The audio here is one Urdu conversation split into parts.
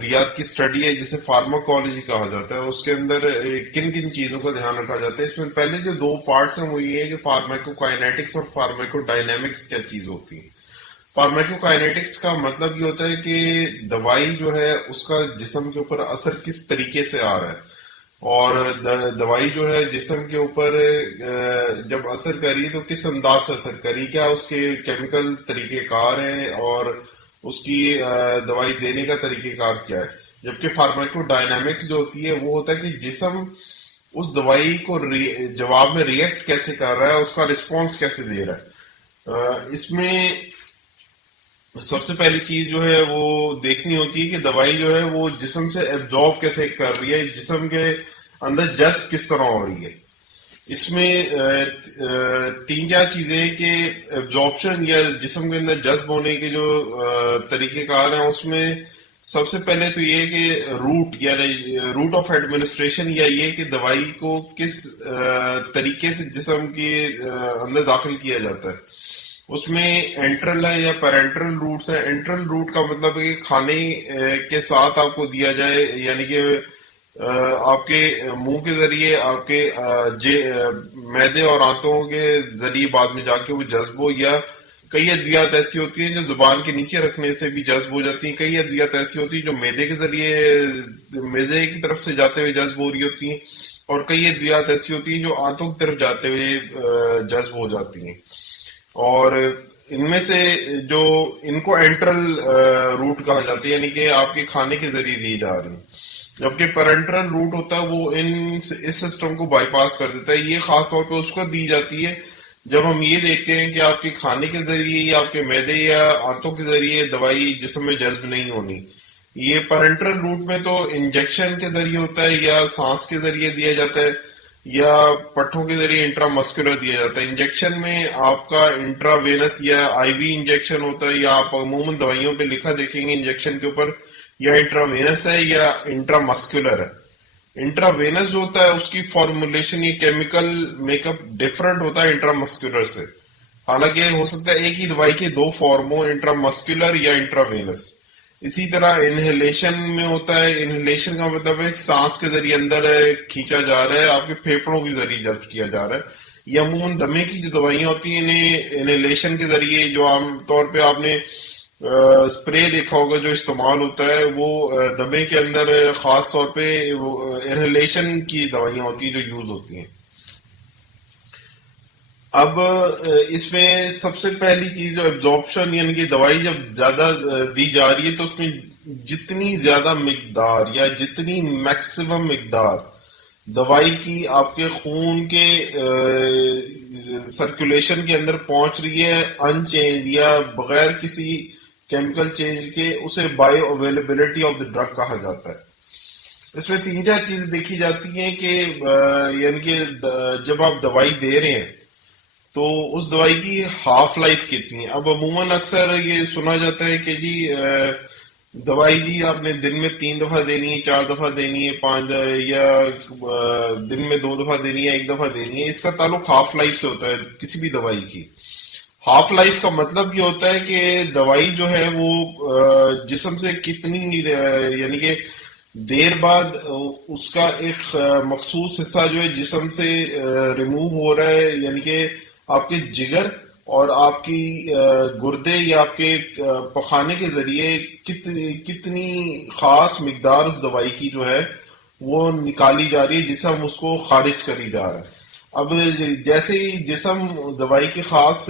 ادویات کی اسٹڈی ہے جسے فارماکالوجی کہا جاتا ہے، اس کے اندر کن کن چیزوں کا دھیان رکھا جاتا ہے؟ اس میں پہلے جو دو پارٹس ہیں وہ یہ ہے کہ فارمیکوکائنیٹکس اور فارمیکوڈائنامکس کیا چیز ہوتی ہے۔ فارمیکوکائنیٹکس کا مطلب یہ ہوتا ہے کہ دوائی جو ہے اس کا جسم کے اوپر اثر کس طریقے سے آ رہا ہے، اور دوائی جو ہے جسم کے اوپر جب اثر کری تو کس انداز سے اثر کری، کیا اس کے کیمیکل طریقہ کار ہیں اور اس کی دوائی دینے کا طریقہ کار کیا ہے۔ جبکہ فارمیکو ڈائنامکس جو ہوتی ہے وہ ہوتا ہے کہ جسم اس دوائی کو جواب میں ریئیکٹ کیسے کر رہا ہے، اس کا رسپانس کیسے دے رہا ہے۔ اس میں سب سے پہلی چیز جو ہے وہ دیکھنی ہوتی ہے کہ دوائی جو ہے وہ جسم سے ایبزارب کیسے کر رہی ہے، جسم کے اندر جذب کس طرح ہو رہی ہے۔ اس میں تین چار چیزیں کہ ایبزارپشن یا جسم کے اندر جذب ہونے کے جو طریقہ کار ہیں، اس میں سب سے پہلے تو یہ کہ روٹ آف ایڈمنسٹریشن، یا یہ کہ دوائی کو کس طریقے سے جسم کے اندر داخل کیا جاتا ہے۔ اس میں انٹرل ہے یا پیرنٹرل روٹس ہیں۔ انٹرل روٹ کا مطلب ہے کہ کھانے کے ساتھ آپ کو دیا جائے، یعنی کہ آپ کے منہ کے ذریعے، آپ کے معدے اور آنتوں کے ذریعے بعد میں جا کے وہ جذب ہو، یا کئی ادویات ایسی ہوتی ہیں جو زبان کے نیچے رکھنے سے بھی جذب ہو جاتی ہیں، کئی ادویات ایسی ہوتی ہیں جو معدے کے ذریعے معدے کی طرف سے جاتے ہوئے جذب ہو رہی ہوتی ہیں، اور کئی ادویات ایسی ہوتی ہیں جو آنتوں کی طرف جاتے ہوئے جذب ہو جاتی ہیں۔ اور ان میں سے جو ان کو انٹرل روٹ کہا جاتا ہے، یعنی کہ آپ کے کھانے کے ذریعے دی جا رہی ہیں۔ جبکہ پیرنٹرل روٹ ہوتا ہے وہ اس سسٹم کو بائی پاس کر دیتا ہے۔ یہ خاص طور پہ اس کو دی جاتی ہے جب ہم یہ دیکھتے ہیں کہ آپ کے کھانے کے ذریعے یا آپ کے معدے یا آنتوں کے ذریعے دوائی جسم میں جذب نہیں ہونی۔ یہ پیرنٹرل روٹ میں تو انجیکشن کے ذریعے ہوتا ہے، یا سانس کے ذریعے دیا جاتا ہے، یا پٹھوں کے ذریعے انٹرا مسکولر دیا جاتا ہے۔ انجیکشن میں آپ کا انٹرا وینس یا آئی وی انجیکشن ہوتا ہے، یا آپ عموماً دوائیوں پہ لکھا دیکھیں گے انجیکشن کے اوپر یا انٹرا وینس ہے یا انٹرا مسکولر ہے۔ انٹرا وینس جو ہوتا ہے اس کی فارمولیشن، یہ کیمیکل میک اپ ڈفرنٹ ہوتا ہے انٹرا مسکولر سے، حالانکہ ہو سکتا ہے ایک ہی دوائی کے دو فارم ہوں، انٹرا مسکولر یا انٹرا وینس۔ اسی طرح انہیلیشن میں ہوتا ہے، انہیلیشن کا مطلب ہے کہ سانس کے ذریعے اندر کھینچا جا رہا ہے، آپ کے پھیپھڑوں کے ذریعے جذب کیا جا رہا ہے۔ یہ عموماً دمے کی جو دوائیاں ہوتی ہیں انہیں انہیلیشن کے ذریعے، جو عام طور پہ آپ نے اسپرے دیکھا ہوگا جو استعمال ہوتا ہے، وہ دمے کے اندر خاص طور پہ انہیلیشن کی دوائیاں ہوتی ہیں جو یوز ہوتی ہیں۔ اب اس میں سب سے پہلی چیز جو ایبزارپشن، یعنی کہ دوائی جب زیادہ دی جا رہی ہے تو اس میں جتنی زیادہ مقدار یا جتنی میکسیمم مقدار دوائی کی آپ کے خون کے سرکولیشن کے اندر پہنچ رہی ہے ان چینج یا بغیر کسی کیمیکل چینج کے، اسے bio availability of the drug کہا جاتا ہے۔ اس میں تین چار چیزیں دیکھی جاتی ہیں کہ یعنی کہ جب آپ دوائی دے رہے ہیں تو اس دوائی کی ہاف لائف کتنی ہے۔ اب عموماً اکثر یہ سنا جاتا ہے کہ جی دوائی جی آپ نے دن میں 3 دفعہ دینی ہے، 4 دفعہ دینی ہے، 5 یا دن میں 2 دفعہ دینی ہے، 1 دفعہ دینی ہے۔ اس کا تعلق ہاف لائف سے ہوتا ہے کسی بھی دوائی کی۔ ہاف لائف کا مطلب یہ ہوتا ہے کہ دوائی جو ہے وہ جسم سے کتنی، یعنی کہ دیر بعد اس کا ایک مخصوص حصہ جو ہے جسم سے ریموو ہو رہا ہے، یعنی کہ آپ کے جگر اور آپ کی گردے یا آپ کے پخانے کے ذریعے کتنی خاص مقدار اس دوائی کی جو ہے وہ نکالی جا رہی ہے، جسم اس کو خارج کری جا رہا ہے۔ اب جیسے ہی جسم دوائی کی خاص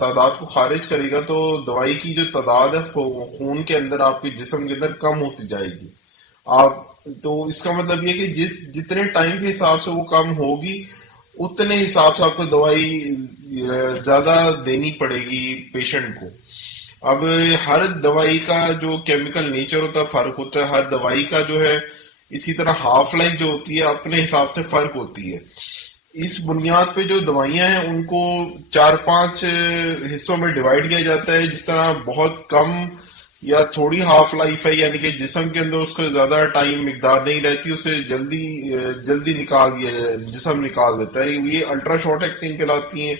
تعداد کو خارج کرے گا تو دوائی کی جو تعداد ہے خون کے اندر آپ کے جسم کے اندر کم ہوتی جائے گی۔ تو اس کا مطلب یہ کہ جتنے ٹائم کے حساب سے وہ کم ہوگی اتنے حساب سے آپ کو دوائی زیادہ دینی پڑے گی پیشنٹ کو۔ اب ہر دوائی کا جو کیمیکل نیچر ہوتا ہے فرق ہوتا ہے، ہر دوائی کا جو ہے اسی طرح ہاف لائف جو ہوتی ہے اپنے حساب سے فرق ہوتی ہے۔ اس بنیاد پہ جو دوائیاں ہیں ان کو 4-5 حصوں میں ڈیوائیڈ کیا جاتا ہے۔ جس طرح بہت کم یا تھوڑی ہاف لائف ہے، یعنی کہ جسم کے اندر اس کو زیادہ ٹائم مقدار نہیں رہتی، اسے جلدی نکال دیا جائے، جسم نکال دیتا ہے، یہ الٹرا شارٹ ایکٹنگ کہلاتی ہیں۔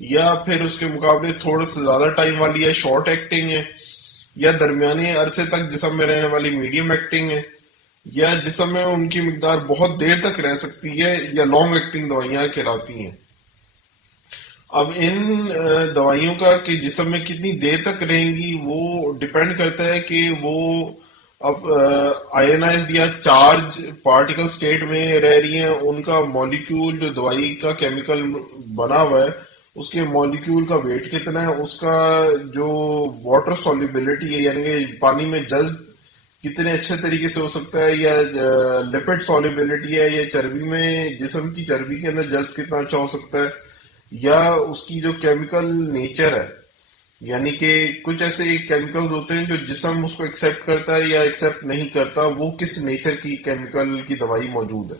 یا پھر اس کے مقابلے تھوڑا سا زیادہ ٹائم والی ہے، شارٹ ایکٹنگ ہے۔ یا درمیانے عرصے تک جسم میں رہنے والی میڈیم ایکٹنگ ہے، یا جسم میں ان کی مقدار بہت دیر تک رہ سکتی ہے، یا لانگ ایکٹنگ دوائیاں کہلاتی ہیں۔ اب ان دوائیوں کا کہ جسم میں کتنی دیر تک رہیں گی وہ ڈپینڈ کرتا ہے کہ وہ اب آئنائزڈ یا چارج پارٹیکل سٹیٹ میں رہ رہی ہیں، ان کا مولیکیول جو دوائی کا کیمیکل بنا ہوا ہے اس کے مولیکیول کا ویٹ کتنا ہے، اس کا جو واٹر سولیبلٹی ہے یعنی کہ پانی میں جذب کتنے اچھے طریقے سے ہو سکتا ہے، یا لپڈ سولیبلٹی ہے، یا چربی میں جسم کی چربی کے اندر جذب کتنا اچھا ہو سکتا ہے، یا اس کی جو کیمیکل نیچر ہے، یعنی کہ کچھ ایسے کیمیکلز ہوتے ہیں جو جسم اس کو ایکسیپٹ کرتا ہے یا ایکسیپٹ نہیں کرتا، وہ کس نیچر کی کیمیکل کی دوائی موجود ہے۔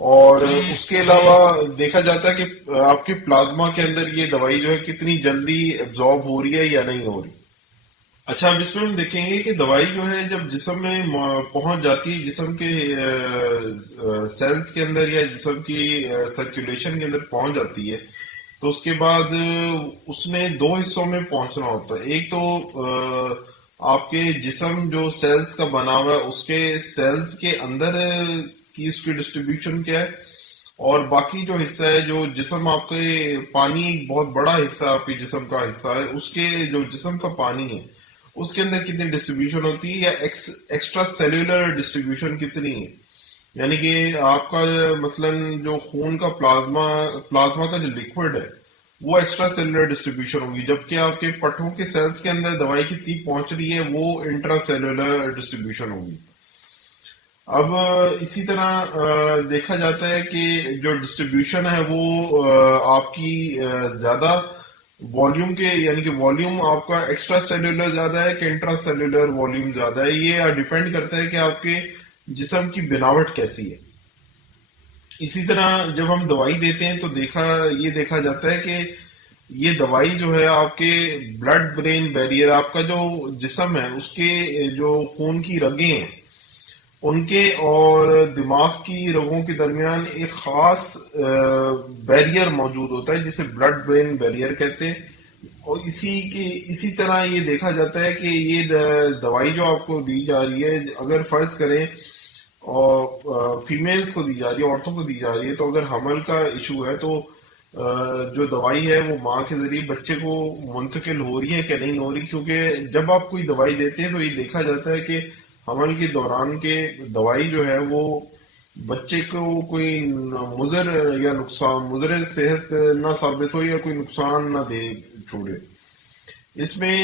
اور اس کے علاوہ دیکھا جاتا ہے کہ آپ کے پلازما کے اندر یہ دوائی جو ہے کتنی جلدی ایبزارب ہو رہی ہے یا نہیں ہو رہی۔ اچھا، اب اس میں ہم دیکھیں گے کہ دوائی جو ہے جب جسم میں پہنچ جاتی ہے، جسم کے سیلز کے اندر یا جسم کی سرکولیشن کے اندر پہنچ جاتی ہے، تو اس کے بعد اس نے دو حصوں میں پہنچنا ہوتا ہے۔ ایک تو آپ کے جسم جو سیلز کا بنا ہوا ہے اس کے سیلز کے اندر کی اس کی ڈسٹریبیوشن کیا ہے، اور باقی جو حصہ ہے جو جسم آپ کے پانی ایک بہت بڑا حصہ آپ کے جسم کا حصہ ہے، اس کے جو جسم کا پانی ہے اس کے اندر کتنی ڈسٹریبیوشن ہوتی ہے، یا ایکسٹرا سیلولر ڈسٹریبیوشن کتنی ہے، یعنی کہ آپ کا مثلا جو خون کا پلازما کا جو لکوڈ ہے وہ ایکسٹرا سیلولر ڈسٹریبیوشن ہوگی، جبکہ آپ کے پٹھوں کے سیلز کے اندر دوائی کتنی پہنچ رہی ہے وہ انٹرا سیلولر ڈسٹریبیوشن ہوگی۔ اب اسی طرح دیکھا جاتا ہے کہ جو ڈسٹریبیوشن ہے وہ آپ کی زیادہ والیوم کے، یعنی کہ والیوم آپ کا ایکسٹرا سیلولر زیادہ ہے کہ انٹرا سیلولر والیوم زیادہ ہے، یہ ڈیپینڈ کرتا ہے کہ آپ کے جسم کی بناوٹ کیسی ہے۔ اسی طرح جب ہم دوائی دیتے ہیں تو یہ دیکھا جاتا ہے کہ یہ دوائی جو ہے آپ کے بلڈ برین بیریئر، آپ کا جو جسم ہے اس کے جو خون کی رگیں ہیں ان کے اور دماغ کی رگوں کے درمیان ایک خاص بیریئر موجود ہوتا ہے جسے بلڈ برین بیریئر کہتے ہیں، اور اسی طرح یہ دیکھا جاتا ہے کہ یہ دوائی جو آپ کو دی جا رہی ہے، اگر فرض کریں اور فیمیلز کو دی جا رہی ہے، عورتوں کو دی جا رہی ہے، تو اگر حمل کا ایشو ہے تو جو دوائی ہے وہ ماں کے ذریعے بچے کو منتقل ہو رہی ہے کہ نہیں ہو رہی، کیونکہ جب آپ کوئی دوائی دیتے ہیں تو یہ دیکھا جاتا ہے کہ حمل کے دوران کے دوائی جو ہے وہ بچے کو کوئی مضر یا مضر صحت نہ ثابت ہو یا کوئی نقصان نہ دے چھوڑے۔ اس میں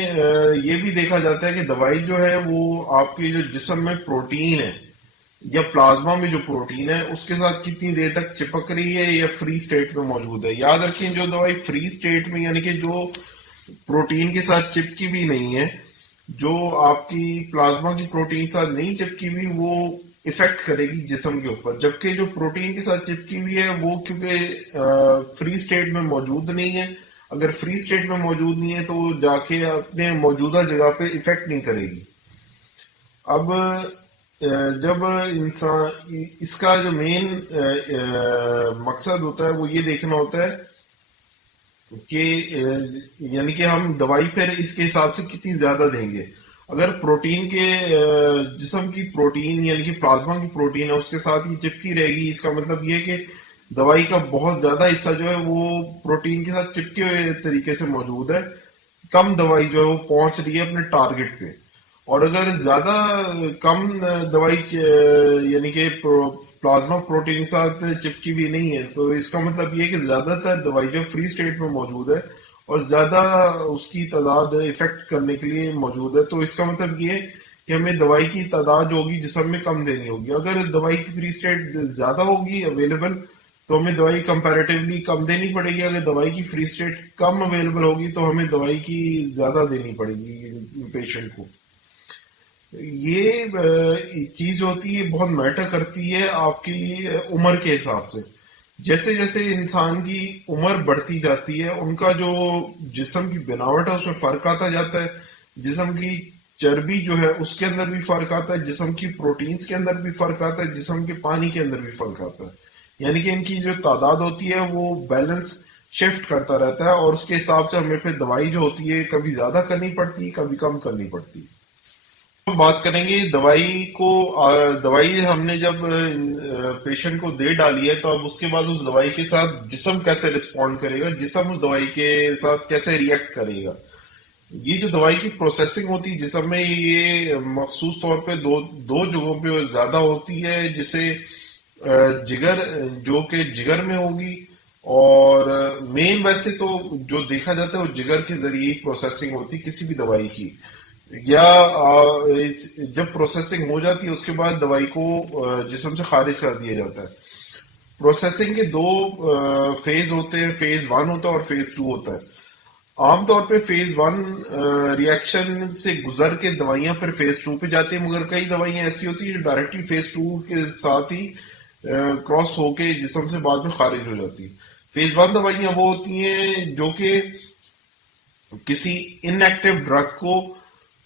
یہ بھی دیکھا جاتا ہے کہ دوائی جو ہے وہ آپ کے جو جسم میں پروٹین ہے یا پلازما میں جو پروٹین ہے اس کے ساتھ کتنی دیر تک چپک رہی ہے یا فری سٹیٹ میں موجود ہے۔ یاد رکھیں جو دوائی فری سٹیٹ میں یعنی کہ جو پروٹین کے ساتھ چپکی بھی نہیں ہے، جو آپ کی پلازما کی پروٹین کے ساتھ نہیں چپکی ہوئی وہ افیکٹ کرے گی جسم کے اوپر، جبکہ جو پروٹین کے ساتھ چپکی ہوئی ہے وہ کیونکہ فری سٹیٹ میں موجود نہیں ہے، اگر فری سٹیٹ میں موجود نہیں ہے تو جا کے اپنے موجودہ جگہ پہ افیکٹ نہیں کرے گی۔ اب جب انسان اس کا جو مین مقصد ہوتا ہے وہ یہ دیکھنا ہوتا ہے کہ یعنی کہ ہم دوائی پھر اس کے حساب سے کتنی زیادہ دیں گے۔ اگر پروٹین کے جسم کی پروٹین یعنی کہ پلازما کی پروٹین ہے اس کے ساتھ ہی چپکی رہے گی، اس کا مطلب یہ کہ دوائی کا بہت زیادہ حصہ جو ہے وہ پروٹین کے ساتھ چپکے ہوئے طریقے سے موجود ہے، کم دوائی جو ہے وہ پہنچ رہی ہے اپنے ٹارگٹ پہ۔ اور اگر زیادہ کم دوائی یعنی کہ پلازما پروٹین کے ساتھ چپکی بھی نہیں ہے تو اس کا مطلب یہ کہ زیادہ تر دوائی جو فری سٹیٹ میں موجود ہے اور زیادہ اس کی تعداد افیکٹ کرنے کے لیے موجود ہے، تو اس کا مطلب یہ کہ ہمیں دوائی کی تعداد جو ہوگی جسم میں کم دینی ہوگی۔ اگر دوائی کی فری سٹیٹ زیادہ ہوگی اویلیبل تو ہمیں دوائی کمپیریٹیولی کم دینی پڑے گی، اگر دوائی کی فری سٹیٹ کم اویلیبل ہوگی تو ہمیں دوائی کی زیادہ دینی پڑے گی پیشنٹ کو۔ یہ چیز ہوتی ہے بہت میٹر کرتی ہے آپ کی عمر کے حساب سے۔ جیسے جیسے انسان کی عمر بڑھتی جاتی ہے ان کا جو جسم کی بناوٹ ہے اس میں فرق آتا جاتا ہے، جسم کی چربی جو ہے اس کے اندر بھی فرق آتا ہے، جسم کی پروٹینز کے اندر بھی فرق آتا ہے، جسم کے پانی کے اندر بھی فرق آتا ہے، یعنی کہ ان کی جو تعداد ہوتی ہے وہ بیلنس شفٹ کرتا رہتا ہے، اور اس کے حساب سے ہمیں پھر دوائی جو ہوتی ہے کبھی زیادہ کرنی پڑتی ہے، کبھی کم کرنی پڑتی ہے۔ ہم بات کریں گے دوائی کو، دوائی ہم نے جب پیشنٹ کو دے ڈالی ہے تو اب اس کے بعد اس دوائی کے ساتھ جسم کیسے رسپونڈ کرے گا، جسم اس دوائی کے ساتھ کیسے ریئیکٹ کرے گا۔ یہ جو دوائی کی پروسیسنگ ہوتی ہے جسم میں، یہ مخصوص طور پہ دو جگہوں پہ زیادہ ہوتی ہے، جسے جگر، جو کہ جگر میں ہوگی، اور مین ویسے تو جو دیکھا جاتا ہے وہ جگر کے ذریعے ہی پروسیسنگ ہوتی ہے کسی بھی دوائی کی، یا جب پروسیسنگ ہو جاتی ہے اس کے بعد دوائی کو جسم سے خارج کر دیا جاتا ہے۔ پروسیسنگ کے دو فیز ہوتے ہیں، فیز 1 ہوتا ہے اور فیز 2 ہوتا ہے۔ عام طور پہ فیز 1 ریئیکشن سے گزر کے دوائیاں پھر فیز 2 پہ جاتی ہیں، مگر کئی دوائیاں ایسی ہوتی ہیں جو ڈائریکٹلی فیز 2 کے ساتھ ہی کراس ہو کے جسم سے بعد میں خارج ہو جاتی ہیں۔ فیز 1 دوائیاں وہ ہوتی ہیں جو کہ کسی ان ایکٹیو ڈرگ کو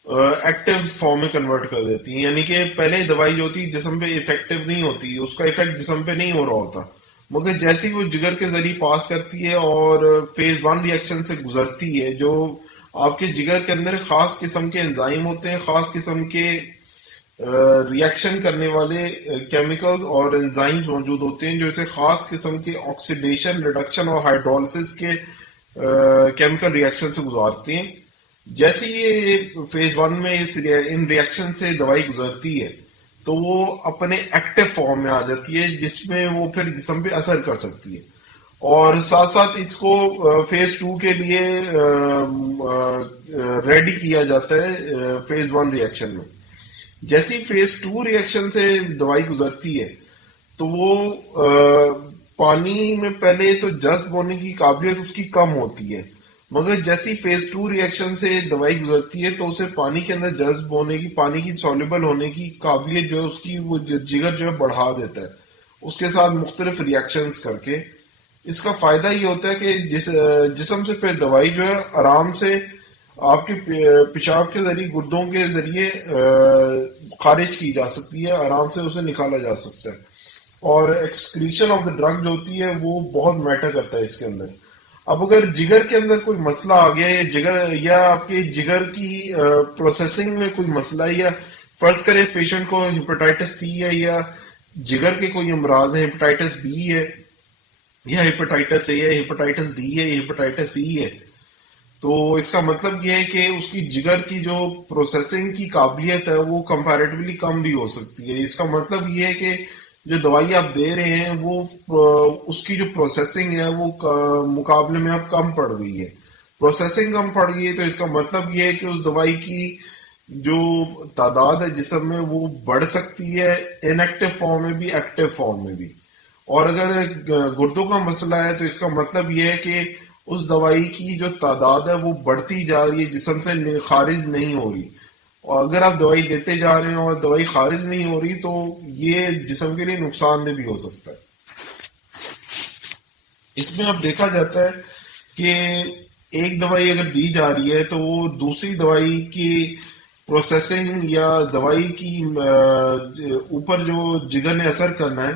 ایکٹیو فارم میں کنورٹ کر دیتی ہیں، یعنی کہ پہلے دوائی جو ہوتی ہے جسم پہ افیکٹو نہیں ہوتی، اس کا افیکٹ جسم پہ نہیں ہو رہا ہوتا، مگر جیسی وہ جگر کے ذریعے پاس کرتی ہے اور فیز 1 ریئیکشن سے گزرتی ہے، جو آپ کے جگر کے اندر خاص قسم کے انزائم ہوتے ہیں، خاص قسم کے ریئیکشن کرنے والے کیمیکلز اور انزائمز موجود ہوتے ہیں جو اسے خاص قسم کے آکسیڈیشن، ریڈکشن اور ہائیڈرولسس کے کیمیکل ریئیکشن سے گزارتے ہیں۔ جیسے یہ فیز 1 میں ان ریئیکشن سے دوائی گزرتی ہے تو وہ اپنے ایکٹیو فارم میں آ جاتی ہے، جس میں وہ پھر جسم پہ اثر کر سکتی ہے، اور ساتھ ساتھ اس کو فیز 2 کے لیے ریڈی کیا جاتا ہے فیز 1 ریئیکشن میں۔ جیسی فیز 2 ریئیکشن سے دوائی گزرتی ہے تو وہ پانی میں پہلے تو جذب ہونے کی قابلیت اس کی کم ہوتی ہے، مگر جیسی فیز 2 ریئیکشن سے دوائی گزرتی ہے تو اسے پانی کے اندر جذب ہونے کی، پانی کی سالوبل ہونے کی قابلیت جو ہے اس کی، وہ جگر جو ہے بڑھا دیتا ہے اس کے ساتھ مختلف ریئیکشنز کر کے۔ اس کا فائدہ یہ ہوتا ہے کہ جسم سے پھر دوائی جو ہے آرام سے آپ کے پیشاب کے ذریعے، گردوں کے ذریعے خارج کی جا سکتی ہے، آرام سے اسے نکالا جا سکتا ہے، اور ایکسکریشن آف دا ڈرگ جو ہوتی ہے وہ بہت میٹر کرتا ہے اس کے اندر۔ اب اگر جگر کے اندر کوئی مسئلہ آ گیا ہے، جگر یا آپ کے جگر کی پروسیسنگ میں کوئی مسئلہ ہے، یا فرض کریں پیشنٹ کو ہیپاٹائٹس سی ہے، یا جگر کے کوئی امراض ہے، ہیپاٹائٹس بی ہے، یا ہیپاٹائٹس اے ہے، ہیپاٹائٹس ڈی ہے، ہیپاٹائٹس ای ہے، تو اس کا مطلب یہ ہے کہ اس کی جگر کی جو پروسیسنگ کی قابلیت ہے وہ کمپیریٹیولی کم بھی ہو سکتی ہے۔ اس کا مطلب یہ ہے کہ جو دوائی آپ دے رہے ہیں وہ اس کی جو پروسیسنگ ہے وہ مقابلے میں اب کم پڑ گئی ہے، پروسیسنگ کم پڑ گئی ہے، تو اس کا مطلب یہ ہے کہ اس دوائی کی جو تعداد ہے جسم میں وہ بڑھ سکتی ہے، ان ایکٹیو فارم میں بھی، ایکٹیو فارم میں بھی۔ اور اگر گردوں کا مسئلہ ہے تو اس کا مطلب یہ ہے کہ اس دوائی کی جو تعداد ہے وہ بڑھتی جا رہی ہے، جسم سے خارج نہیں ہو رہی، اور اگر آپ دوائی دیتے جا رہے ہیں اور دوائی خارج نہیں ہو رہی تو یہ جسم کے لیے نقصان دہ بھی ہو سکتا ہے۔ اس میں اب دیکھا جاتا ہے کہ ایک دوائی اگر دی جا رہی ہے تو وہ دوسری دوائی کی پروسیسنگ یا دوائی کی اوپر جو جگر نے اثر کرنا ہے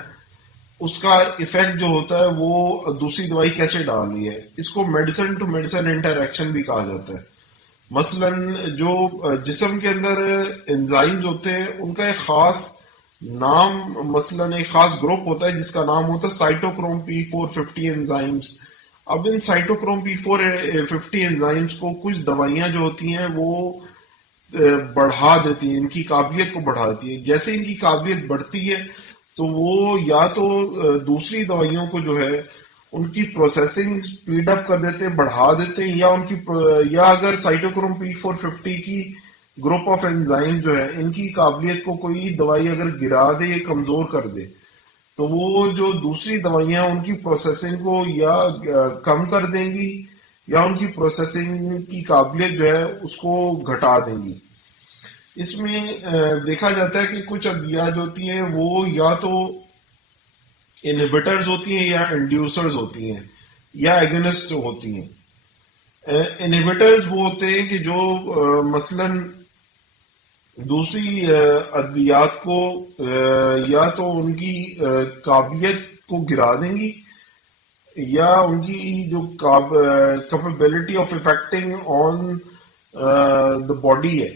اس کا ایفیکٹ جو ہوتا ہے وہ دوسری دوائی کیسے ڈال رہی ہے، اس کو میڈیسن ٹو میڈیسن انٹریکشن بھی کہا جاتا ہے۔ مثلا جو جسم کے اندر انزائمز ہوتے ہیں ان کا ایک خاص نام، مثلا ایک خاص گروپ ہوتا ہے جس کا نام ہوتا ہے سائٹوکروم P450 انزائمز۔ اب ان سائٹوکروم P450 انزائمز کو کچھ دوائیاں جو ہوتی ہیں وہ بڑھا دیتی ہیں، ان کی قابلیت کو بڑھا دیتی ہیں۔ جیسے ان کی قابلیت بڑھتی ہے تو وہ یا تو دوسری دوائیوں کو جو ہے ان کی پروسیسنگ سپیڈ اپ کر دیتے ہیں، بڑھا دیتے ہیں، یا اگر سائٹوکروم P450 کی گروپ آف انزائم جو ہے ان کی قابلیت کو کوئی دوائی اگر گرا دے یا کمزور کر دے تو وہ جو دوسری دوائیاں ان کی پروسیسنگ کو یا کم کر دیں گی یا ان کی پروسیسنگ کی قابلیت جو ہے اس کو گھٹا دیں گی۔ اس میں دیکھا جاتا ہے کہ کچھ ادویات جو ہوتی ہیں وہ یا تو انہیبیٹرز ہوتی ہیں یا انڈیوسرز ہوتی ہیں یا ایگونسٹ ہوتی ہیں۔ انہیبیٹرز وہ ہوتے ہیں کہ جو مثلا دوسری ادویات کو یا تو ان کی قابلیت کو گرا دیں گی یا ان کی جو capability of affecting on the body ہے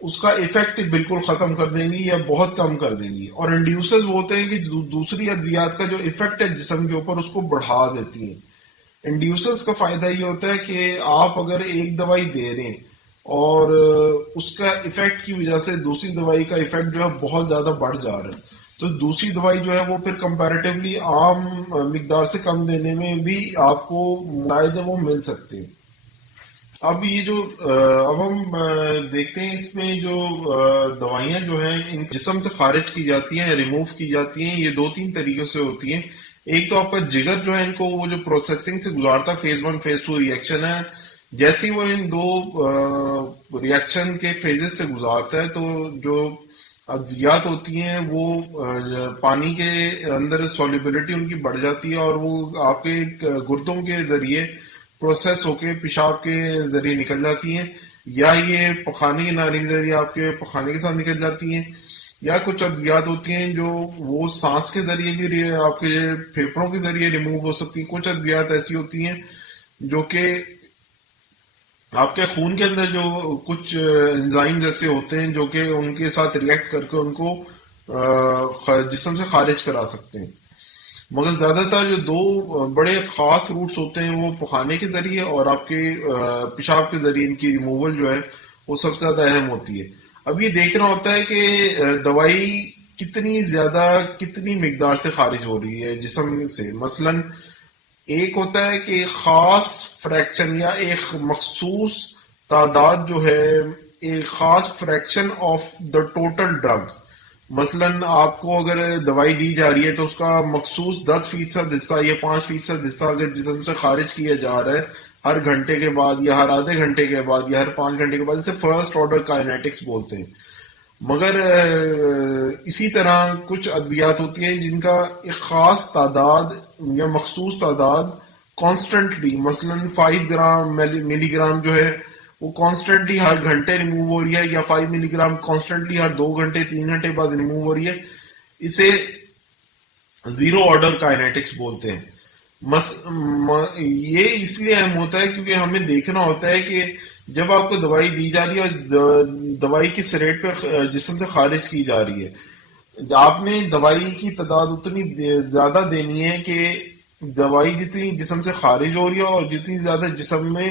اس کا افیکٹ بالکل ختم کر دیں گی یا بہت کم کر دیں گی. اور انڈیوسرز وہ ہوتے ہیں کہ دوسری ادویات کا جو افیکٹ ہے جسم کے اوپر اس کو بڑھا دیتی ہیں. انڈیوسرز کا فائدہ یہ ہوتا ہے کہ آپ اگر ایک دوائی دے رہے ہیں اور اس کا افیکٹ کی وجہ سے دوسری دوائی کا افیکٹ جو ہے بہت زیادہ بڑھ جا رہا ہے تو دوسری دوائی جو ہے وہ پھر کمپیریٹیولی عام مقدار سے کم دینے میں بھی آپ کو نتائج وہ مل سکتے ہیں. اب یہ جو اب ہم دیکھتے ہیں اس میں جو دوائیاں جو ہیں ان جسم سے خارج کی جاتی ہیں ریموو کی جاتی ہیں یہ دو تین طریقوں سے ہوتی ہیں. ایک تو آپ کا جگر جو ہے ان کو وہ جو پروسیسنگ سے گزارتا ہے فیز 1 فیز 2 ریئیکشن ہے جیسے وہ ان دو ریئیکشن کے فیزز سے گزارتا ہے تو جو ادویات ہوتی ہیں وہ پانی کے اندر سولیبلٹی ان کی بڑھ جاتی ہے اور وہ آپ کے گردوں کے ذریعے پروسیس ہو کے پیشاب کے ذریعے نکل جاتی ہیں یا یہ پخانے کے نالی کے ذریعے آپ کے پخانے کے ساتھ نکل جاتی ہیں یا کچھ ادویات ہوتی ہیں جو وہ سانس کے ذریعے بھی آپ کے پھیپھڑوں کے ذریعے ریموو ہو سکتی ہیں. کچھ ادویات ایسی ہوتی ہیں جو کہ آپ کے خون کے اندر جو کچھ انزائم جیسے ہوتے ہیں جو کہ ان کے ساتھ ریئیکٹ کر کے ان کو جسم سے خارج کرا سکتے ہیں. مگر زیادہ تر جو دو بڑے خاص روٹس ہوتے ہیں وہ پخانے کے ذریعے اور آپ کے پیشاب کے ذریعے ان کی ریموول جو ہے وہ سب سے زیادہ اہم ہوتی ہے. اب یہ دیکھنا ہوتا ہے کہ دوائی کتنی زیادہ کتنی مقدار سے خارج ہو رہی ہے جسم سے. مثلاً ایک ہوتا ہے کہ خاص فریکشن یا ایک مخصوص تعداد جو ہے ایک خاص fraction of the total drug. مثلاً آپ کو اگر دوائی دی جا رہی ہے تو اس کا مخصوص 10% حصہ یا 5% حصہ اگر جسم سے خارج کیا جا رہا ہے ہر گھنٹے کے بعد یا ہر آدھے گھنٹے کے بعد یا ہر 5 گھنٹے کے بعد اسے فرسٹ آرڈر کائنیٹکس بولتے ہیں. مگر اسی طرح کچھ ادویات ہوتی ہیں جن کا ایک خاص تعداد یا مخصوص تعداد کانسٹنٹلی مثلاً 5 گرام ملی گرام جو ہے وہ کانسٹنٹلی ہر گھنٹے ریموو ہو رہی ہے یا 5 ملی گرام کانسٹنٹلی ہر 2 گھنٹے 3 گھنٹے بعد ریموو ہو رہی ہے. اسے زیرو آرڈر کائنیٹکس بولتے ہیں. یہ اس لیے اہم ہوتا ہے کیونکہ ہمیں دیکھنا ہوتا ہے کہ جب آپ کو دوائی دی جا رہی ہے اور دوائی کس ریٹ پہ جسم سے خارج کی جا رہی ہے آپ نے دوائی کی تعداد اتنی زیادہ دینی ہے کہ دوائی جتنی جسم سے خارج ہو رہی ہے اور جتنی زیادہ جسم میں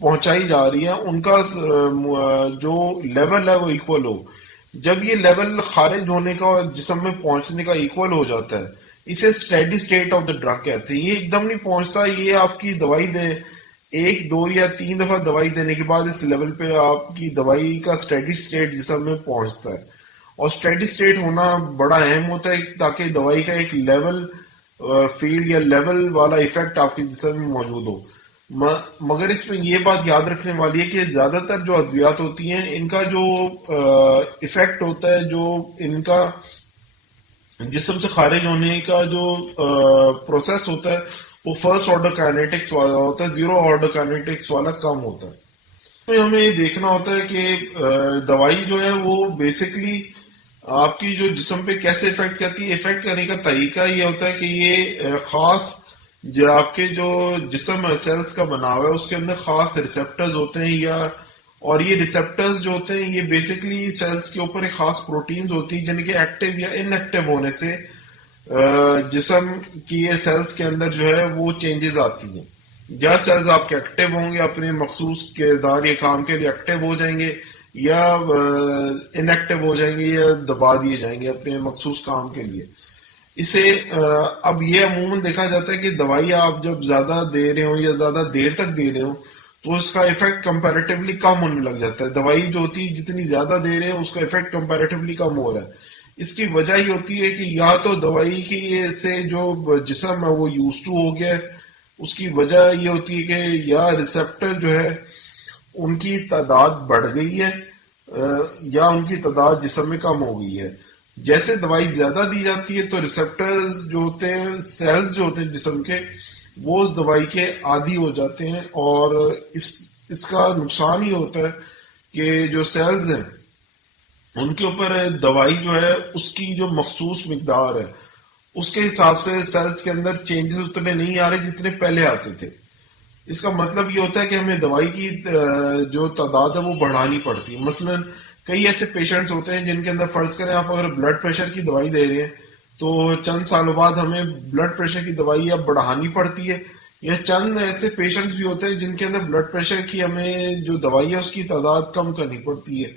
پہنچائی جا رہی ہے ان کا جو لیول ہے وہ ایکول ہو. جب یہ لیول خارج ہونے کا اور جسم میں پہنچنے کا ایکول ہو جاتا ہے اسے steady state of the drug کہتے ہیں. یہ ایک دم نہیں پہنچتا یہ آپ کی دوائی دے 1 2 یا 3 دفعہ دوائی دینے کے بعد اس لیول پہ آپ کی دوائی کا اسٹیڈی سٹیٹ جسم میں پہنچتا ہے. اور اسٹیڈی سٹیٹ ہونا بڑا اہم ہوتا ہے تاکہ دوائی کا ایک لیول فیلڈ یا لیول والا ایفیکٹ آپ کے جسم میں موجود ہو. مگر اس میں یہ بات یاد رکھنے والی ہے کہ زیادہ تر جو ادویات ہوتی ہیں ان کا جو ایفیکٹ ہوتا ہے جو ان کا جسم سے خارج ہونے کا جو پروسیس ہوتا ہے وہ فرسٹ آرڈر کائنیٹکس والا ہوتا ہے زیرو آرڈر کائنیٹکس والا کم ہوتا ہے. تو ہمیں یہ دیکھنا ہوتا ہے کہ دوائی جو ہے وہ بیسکلی آپ کی جو جسم پہ کیسے افیکٹ کرتی ہے. افیکٹ کرنے کا طریقہ یہ ہوتا ہے کہ یہ خاص جو آپ کے جو جسم سیلز کا بنا ہوا ہے اس کے اندر خاص ریسپٹرز ہوتے ہیں یا اور یہ ریسپٹرز جو ہوتے ہیں یہ بیسکلی سیلز کے اوپر ایک خاص پروٹینز ہوتی ہیں جن کے ایکٹیو یا ان ایکٹیو ہونے سے جسم کی یہ سیلز کے اندر جو ہے وہ چینجز آتی ہیں. یا سیلز آپ کے ایکٹیو ہوں گے اپنے مخصوص کردار یا کام کے لیے ایکٹیو ہو جائیں گے یا ان ایکٹیو ہو جائیں گے یا دبا دیے جائیں گے اپنے مخصوص کام کے لیے. اسے اب یہ عموماً دیکھا جاتا ہے کہ دوائی آپ جب زیادہ دے رہے ہوں یا زیادہ دیر تک دے رہے ہوں تو اس کا افیکٹ کمپیریٹیولی کم ہونے لگ جاتا ہے. دوائی جو ہوتی ہے جتنی زیادہ دے رہے ہیں اس کا افیکٹ کمپیریٹیولی کم ہو رہا ہے. اس کی وجہ یہ ہوتی ہے کہ یا تو دوائی کی سے جو جسم ہے وہ یوز ٹو ہو گیا ہے اس کی وجہ یہ ہوتی ہے کہ یا ریسپٹر جو ہے ان کی تعداد بڑھ گئی ہے یا ان کی تعداد جسم میں کم ہو گئی ہے. جیسے دوائی زیادہ دی جاتی ہے تو ریسپٹرز جو ہوتے ہیں سیلز جو ہوتے ہیں جسم کے وہ اس دوائی کے عادی ہو جاتے ہیں اور اس کا نقصان ہی ہوتا ہے کہ جو سیلز ہیں ان کے اوپر دوائی جو ہے اس کی جو مخصوص مقدار ہے اس کے حساب سے سیلز کے اندر چینجز اتنے نہیں آ رہے جتنے پہلے آتے تھے. اس کا مطلب یہ ہوتا ہے کہ ہمیں دوائی کی جو تعداد ہے وہ بڑھانی پڑتی ہے. مثلا کئی ایسے پیشنٹس ہوتے ہیں جن کے اندر فرض کریں آپ اگر بلڈ پریشر کی دوائی دے رہے ہیں تو چند سالوں بعد ہمیں بلڈ پریشر کی دوائی اب بڑھانی پڑتی ہے. یا چند ایسے پیشنٹس بھی ہوتے ہیں جن کے اندر بلڈ پریشر کی ہمیں جو دوائی ہے اس کی تعداد کم کرنی پڑتی ہے.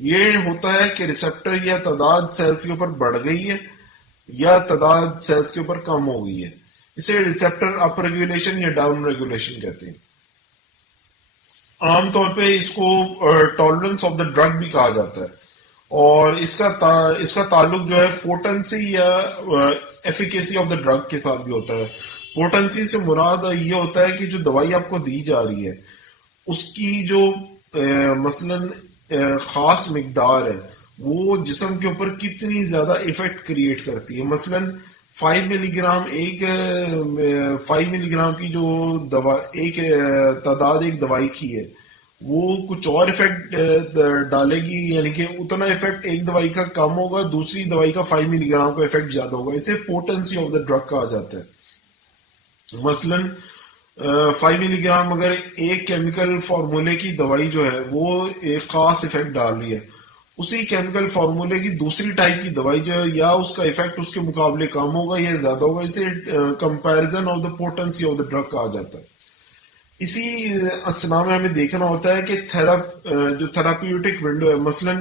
یہ ہوتا ہے کہ ریسپٹر یا تعداد سیلز کے اوپر بڑھ گئی ہے یا تعداد سیلز کے اوپر کم ہو گئی ہے. اسے ریسپٹر اپ ریگولیشن یا ڈاؤن ریگولیشن کہتے ہیں. عام طور پہ اس کو ٹالرنس آف دا ڈرگ بھی کہا جاتا ہے اور اس کا تعلق جو ہے پوٹنسی یا ایفیکیسی آف دا ڈرگ کے ساتھ بھی ہوتا ہے. پوٹنسی سے مراد یہ ہوتا ہے کہ جو دوائی آپ کو دی جا رہی ہے اس کی جو مثلا خاص مقدار ہے وہ جسم کے اوپر کتنی زیادہ ایفیکٹ کریٹ کرتی ہے. مثلا 5 ملی گرام 5 ملی گرام کی جو دوا ایک تعداد ایک دوائی کی ہے وہ کچھ اور ایفیکٹ ڈالے گی, یعنی کہ اتنا ایفیکٹ ایک دوائی کا کم ہوگا, دوسری دوائی کا 5 ملی گرام کا ایفیکٹ زیادہ ہوگا. اسے پوٹنسی آف دا ڈرگ کہا جاتا ہے. مثلا 5 ملی گرام اگر ایک کیمیکل فارمولے کی دوائی جو ہے وہ ایک خاص ایفیکٹ ڈال رہی ہے, اسی کیمیکل فارمولے کی دوسری ٹائپ کی دوائی جو ہے یا اس کا ایفیکٹ اس کے مقابلے کم ہوگا یا زیادہ ہوگا. اسے comparison of the potency of the drug کہا جاتا ہے. اسی اسنا میں ہمیں دیکھنا ہوتا ہے کہ جو تھراپیوٹک ونڈو ہے, مثلا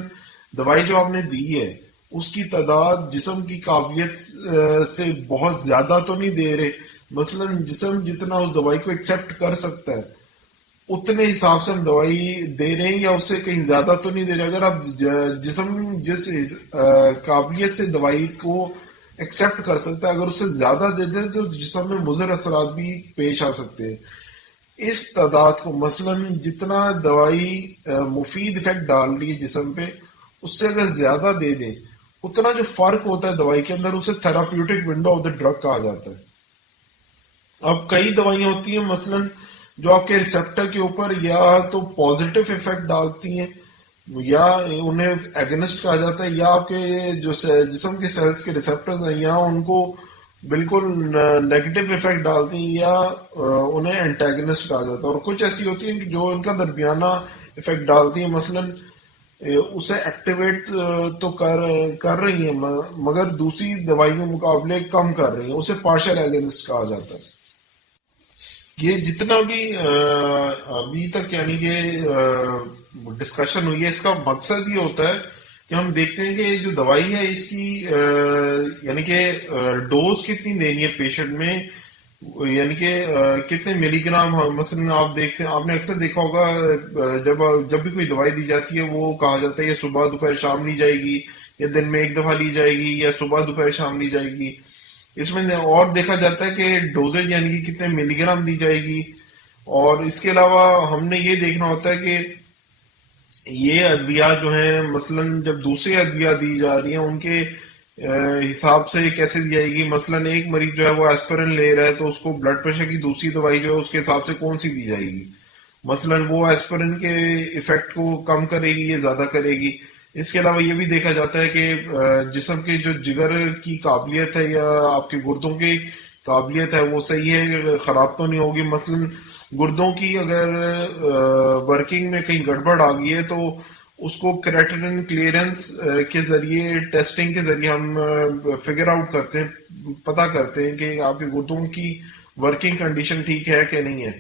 دوائی جو آپ نے دی ہے اس کی تعداد جسم کی قابلیت سے بہت زیادہ تو نہیں دے رہے. مثلا جسم جتنا اس دوائی کو ایکسپٹ کر سکتا ہے اتنے حساب سے ہم دوائی دے رہے ہیں یا اس سے کہیں زیادہ تو نہیں دے رہے. اگر آپ جسم جس قابلیت سے دوائی کو ایکسپٹ کر سکتا ہے اگر اس سے زیادہ دے دیں تو جسم میں مضر اثرات بھی پیش آ سکتے ہیں. اس تعداد کو مثلا جتنا دوائی مفید افیکٹ ڈال رہی ہے جسم پہ اس سے اگر زیادہ دے دیں اتنا جو فرق ہوتا ہے دوائی کے اندر اسے therapeutic window of the drug کہا جاتا ہے. اب کئی دوائیاں ہوتی ہیں مثلا جو آپ کے ریسپٹر کے اوپر یا تو پازیٹیو ایفیکٹ ڈالتی ہیں یا انہیں ایگنسٹ کہا جاتا ہے, یا آپ کے جو جسم کے سیلز کے ریسپٹرز ہیں یا ان کو بالکل نیگیٹو ایفیکٹ ڈالتی ہیں یا انہیں اینٹیگنسٹ کہا جاتا ہے. اور کچھ ایسی ہوتی ہیں کہ جو ان کا درمیانہ ایفیکٹ ڈالتی ہیں, مثلا اسے ایکٹیویٹ تو کر رہی ہیں مگر دوسری دوائیوں مقابلے کم کر رہی ہیں, اسے پارشل ایگنسٹ کہا جاتا ہے. یہ جتنا بھی ابھی تک یعنی کہ ڈسکشن ہوئی ہے اس کا مقصد یہ ہوتا ہے کہ ہم دیکھتے ہیں کہ جو دوائی ہے اس کی یعنی کہ ڈوز کتنی دینی ہے پیشنٹ میں, یعنی کہ کتنے ملی گرام. مثلا آپ نے اکثر دیکھا ہوگا جب بھی کوئی دوائی دی جاتی ہے وہ کہا جاتا ہے یہ صبح دوپہر شام لی جائے گی یا دن میں ایک دفعہ لی جائے گی یا صبح دوپہر شام لی جائے گی. اس میں اور دیکھا جاتا ہے کہ ڈوزیج یعنی کہ کتنے ملی گرام دی جائے گی. اور اس کے علاوہ ہم نے یہ دیکھنا ہوتا ہے کہ یہ ادویات جو ہیں مثلا جب دوسری ادویات دی جا رہی ہیں ان کے حساب سے کیسے دی جائے گی. مثلا ایک مریض جو ہے وہ ایسپرین لے رہا ہے تو اس کو بلڈ پریشر کی دوسری دوائی جو ہے اس کے حساب سے کون سی دی جائے گی. مثلا وہ ایسپرین کے ایفیکٹ کو کم کرے گی یا زیادہ کرے گی. اس کے علاوہ یہ بھی دیکھا جاتا ہے کہ جسم کے جو جگر کی قابلیت ہے یا آپ کے گردوں کی قابلیت ہے وہ صحیح ہے, خراب تو نہیں ہوگی. مثلا گردوں کی اگر ورکنگ میں کہیں گڑبڑ آ گئی ہے تو اس کو کریٹنن کلیئرنس کے ذریعے ٹیسٹنگ کے ذریعے ہم فگر آؤٹ کرتے ہیں, پتہ کرتے ہیں کہ آپ کے گردوں کی ورکنگ کنڈیشن ٹھیک ہے کہ نہیں ہے.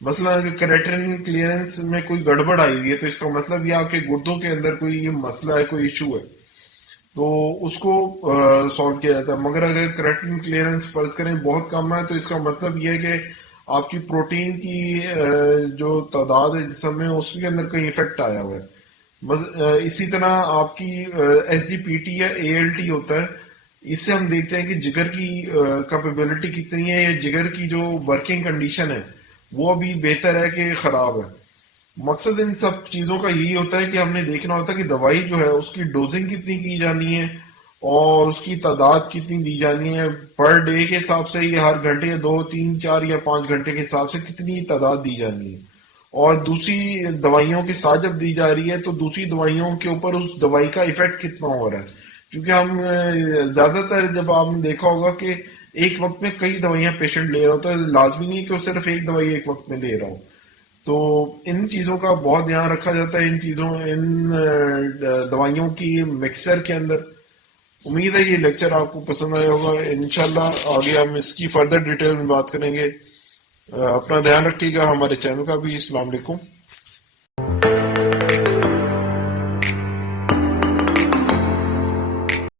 مثلا اگر کریٹنن کلیئرنس میں کوئی گڑبڑ آئی ہوئی ہے تو اس کا مطلب یہ آپ کے گردوں کے اندر کوئی مسئلہ ہے, کوئی ایشو ہے تو اس کو سالو کیا جاتا ہے. مگر اگر کریٹنن کلیئرنس فرض کریں بہت کم ہے تو اس کا مطلب یہ ہے کہ آپ کی پروٹین کی جو تعداد ہے جسم میں اس کے اندر کوئی افیکٹ آیا ہوا ہے. اسی طرح آپ کی ایس جی پی ٹی یا اے ایل ٹی ہوتا ہے, اس سے ہم دیکھتے ہیں کہ جگر کی کیپیبلٹی کتنی ہے یا جگر کی جو ورکنگ کنڈیشن ہے وہ ابھی بہتر ہے کہ خراب ہے. مقصد ان سب چیزوں کا یہی ہوتا ہے کہ ہم نے دیکھنا ہوتا ہے کہ دوائی جو ہے اس کی ڈوزنگ کتنی کی جانی ہے اور اس کی تعداد کتنی دی جانی ہے پر ڈے کے حساب سے, یا ہر گھنٹے یا 2 3 4 یا 5 گھنٹے کے حساب سے کتنی تعداد دی جانی ہے. اور دوسری دوائیوں کے ساتھ جب دی جا رہی ہے تو دوسری دوائیوں کے اوپر اس دوائی کا ایفیکٹ کتنا ہو رہا ہے. کیونکہ ہم زیادہ تر جب آپ نے دیکھا ہوگا کہ ایک وقت میں کئی دوائیاں پیشنٹ لے رہا ہوتا ہے، لازمی نہیں کہ وہ صرف ایک دوائی ایک وقت میں لے رہا ہو. تو ان چیزوں کا بہت دھیان رکھا جاتا ہے، ان دوائیوں کی مکسر کے اندر. امید ہے یہ لیکچر آپ کو پسند آیا ہوگا. انشاءاللہ آگے ہم اس کی فردر ڈیٹیل میں بات کریں گے. اپنا دھیان رکھیے گا، ہمارے چینل کا بھی. السلام علیکم.